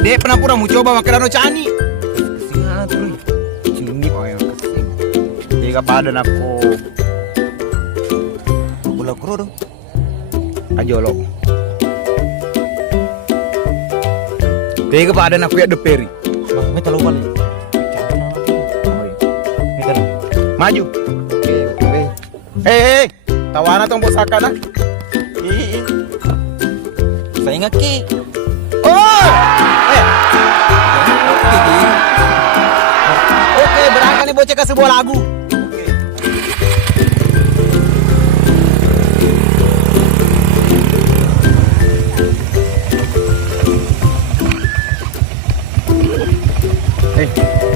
Dek pernah mau coba makan cani. Singatri. Cini oh yang kesing. Tiga padan aku. Bola kuro dong. Ajolo. Tiga padan aku ya deperi. May talo balik. Maju. Oke. Hei, tawana tong bosaka na. Saya ingat ki. Oke, berangkat nih bocah ke sebuah lagu.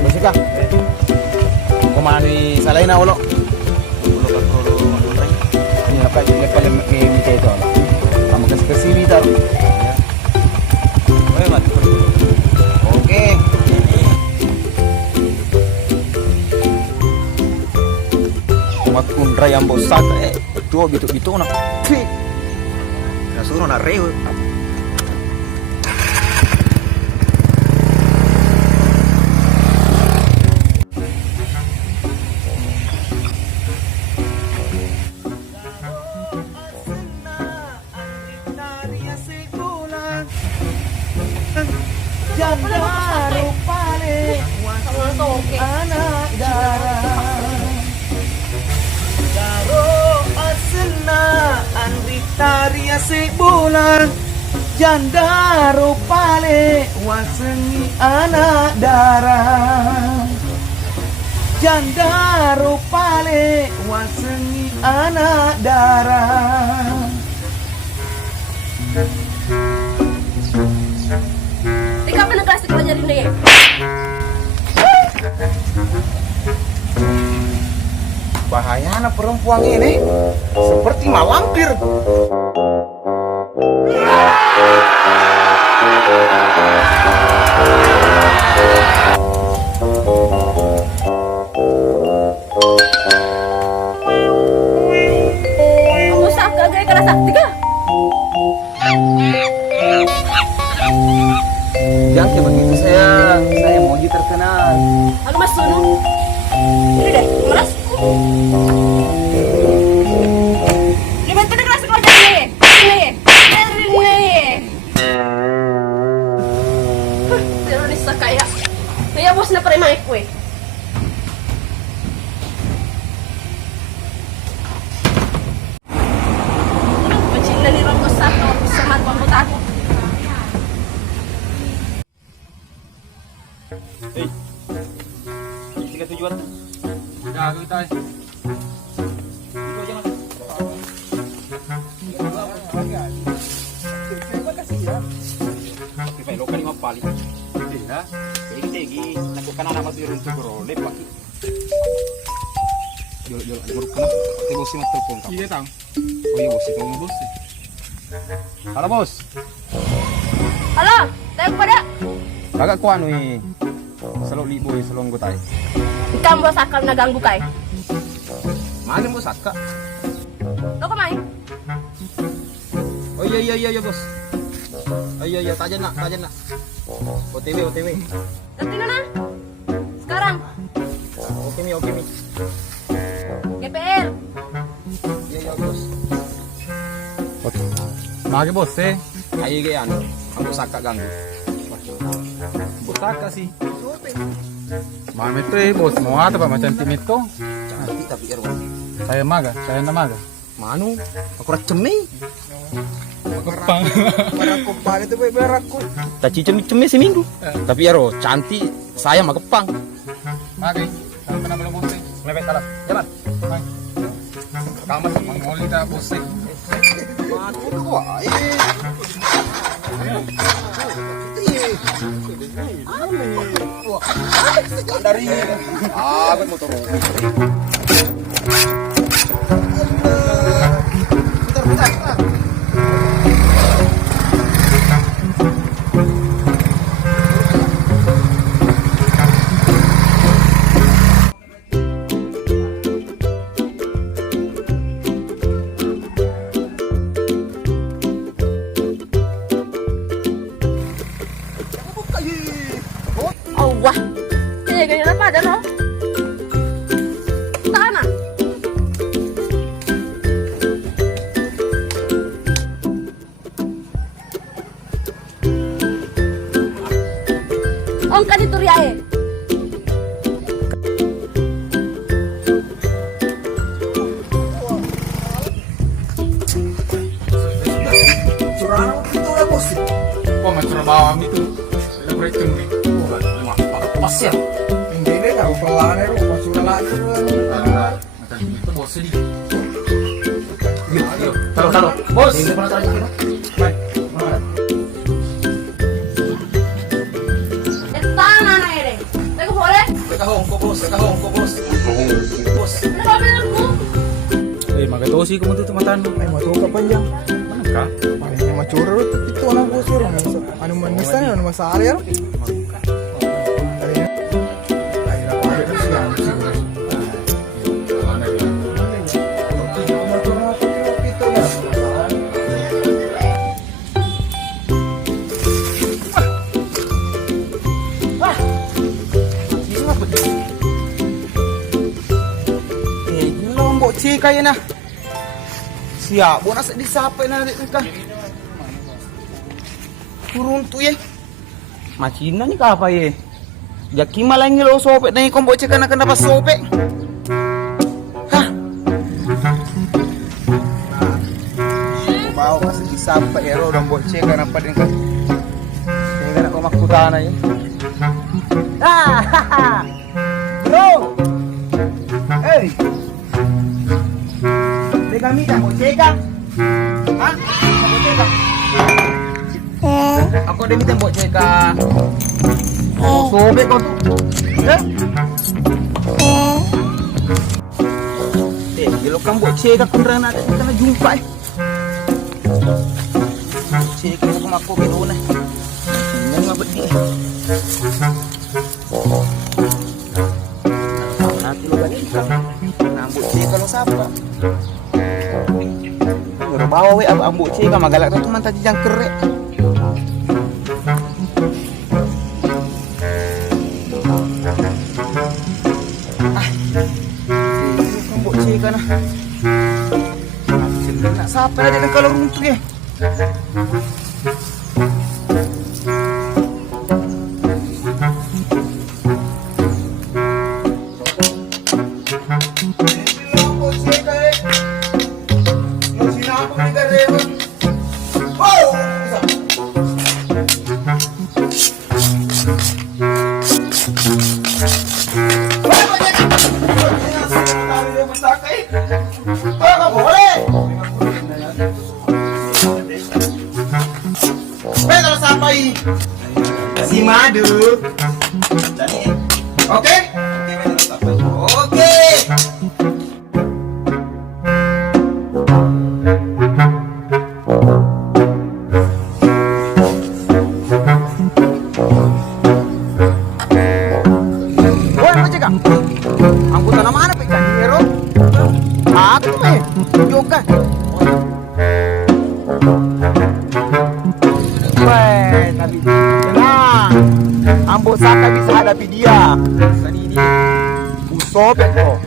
Bosika. Kumani salain na ulo. Ini apa level minta itu. Kamu kasih sini taruh. Oke. Umat kundra yang bosaka betul gitu nak. Nasuruh nak reu. Janda rupane anak darah Daro asena andri taria sebulan Janda rupane wasengi anak darah Janda rupane wasengi anak darah Kapan kelas itu ajarin deh? Bahaya anak perempuan ini seperti malampir. Kamu sakit gaya kena sakti kah? Jangan kayak begitu saya mau terkenal. Aku mas Sunu. Ini deh, kelas. Lihat tadi kelas sekolah jadi nih. Teroris kayak. Kayak bos na pare maik kue. Macam ni rokok satu semat bambu tahu. Hei. Tiga tujuan. Dah kita. May lokal lima pali. Tidak. Tegi, lakukan anak masih runtuh beroleh pagi. Jol buruk kena. Kita bosi mau telepon kamu. Iya tang. Oh iya bosi kamu bos. Halo bos. Halo, tayo pada. Kagak kuan wi. Selalu liboy selong gue tay. Ikaw bos akal na ganggu kay. Mana bos akka? Lo kumain? Oh iya bos. Oh iya tajan nak. OTW. Nanti na. Sekarang. Oke mi. GPR. Iya bos. Oke. Mage bos Ayo ge anu. Aku saka ganggu. Busaka sih. Mame itu bos mau apa macam tim itu? Cantik tapi erwan. Saya namaga. Manu, aku racemi. Kepang. Aku pang itu berakku. Tak cemi seminggu. Tapi ero cantik, saya mah kepang. Mage. Kenapa lo bos? Mepet salah. Jalan. Kamu mangoli ta bos. Dari motor. Bentar. Allah. Kaya ganyan na pa, no? Saan na? Ang kanito riyahe. Oh, trabaho kami itu. Celebrate kami. Pas ya. Hindi deh, aku pelan ya, pasuran Macam itu bos sedih. Ayo. Taruh. Bos. Ini pernah taruh gitu. Saan na ere? Teka, boleh? Teka hongko bos. Bos. Ano ba bilang ko? Magatosi ko mo dito matan. Ay, matuwa ka panjang. Mana ka? Ay, macura itu anak bos ya. Anu manisan, anu masalah ya. Cika ya nah. Siap, bona sedih sampai na dek ka. Turun tu ye. Macina nih apa ye? Jaki malah ngilo sopek na ikon bocek kana kena pas sopek. Hah? Mau kasih sampai ya orang bocek kan apa dengan Dengan aku makutana ya. Ah, bro. hey. Kami dah bocek kan? Hah? Bocek kan? Aku ada minta bocek ka. Sobek kau tuh. Ya? Kalau kamu bocek ka kundrang natin kita na jumpa eh. Bocek ka aku maku gitu na. Ini ngabet dia. Nanti lu balik. Nambut sih kalau siapa? Bawa we abang bocek ka magalak tu man tadi jang kerek. Bocek ka na. Nak siapa aja nak kalau runtuh ya. Si madu. Oke? Oke. Woi, bocek ka? Angkutan mana pe kan? Hero? Aku pe. Juga. Weh, tapi tenang. Ambo Saka bisa hadapi dia. Tadi ini Sobek kok.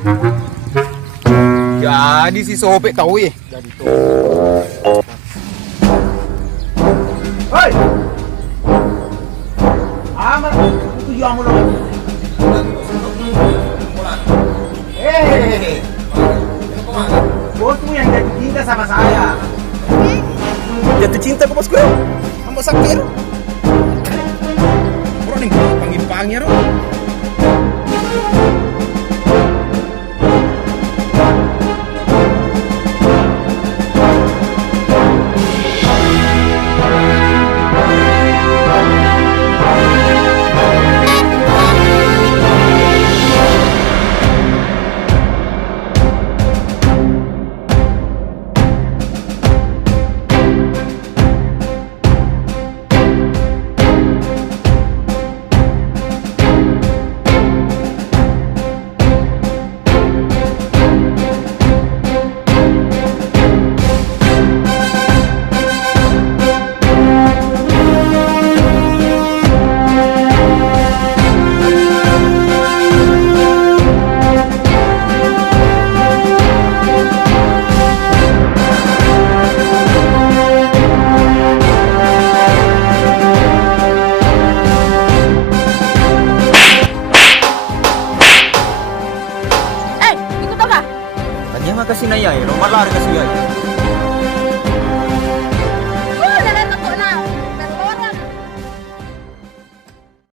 Jadi si Sobek tahu ya. Jadi tuh. Hei. Amat tujuh amu lo. Hei. Bosmu yang jatuh cinta sama saya. Jatuh cinta ke bosku? Ambo sakit. Bro nih panggil-panggil ro. Ya makasih na yai, romalar kasi yai.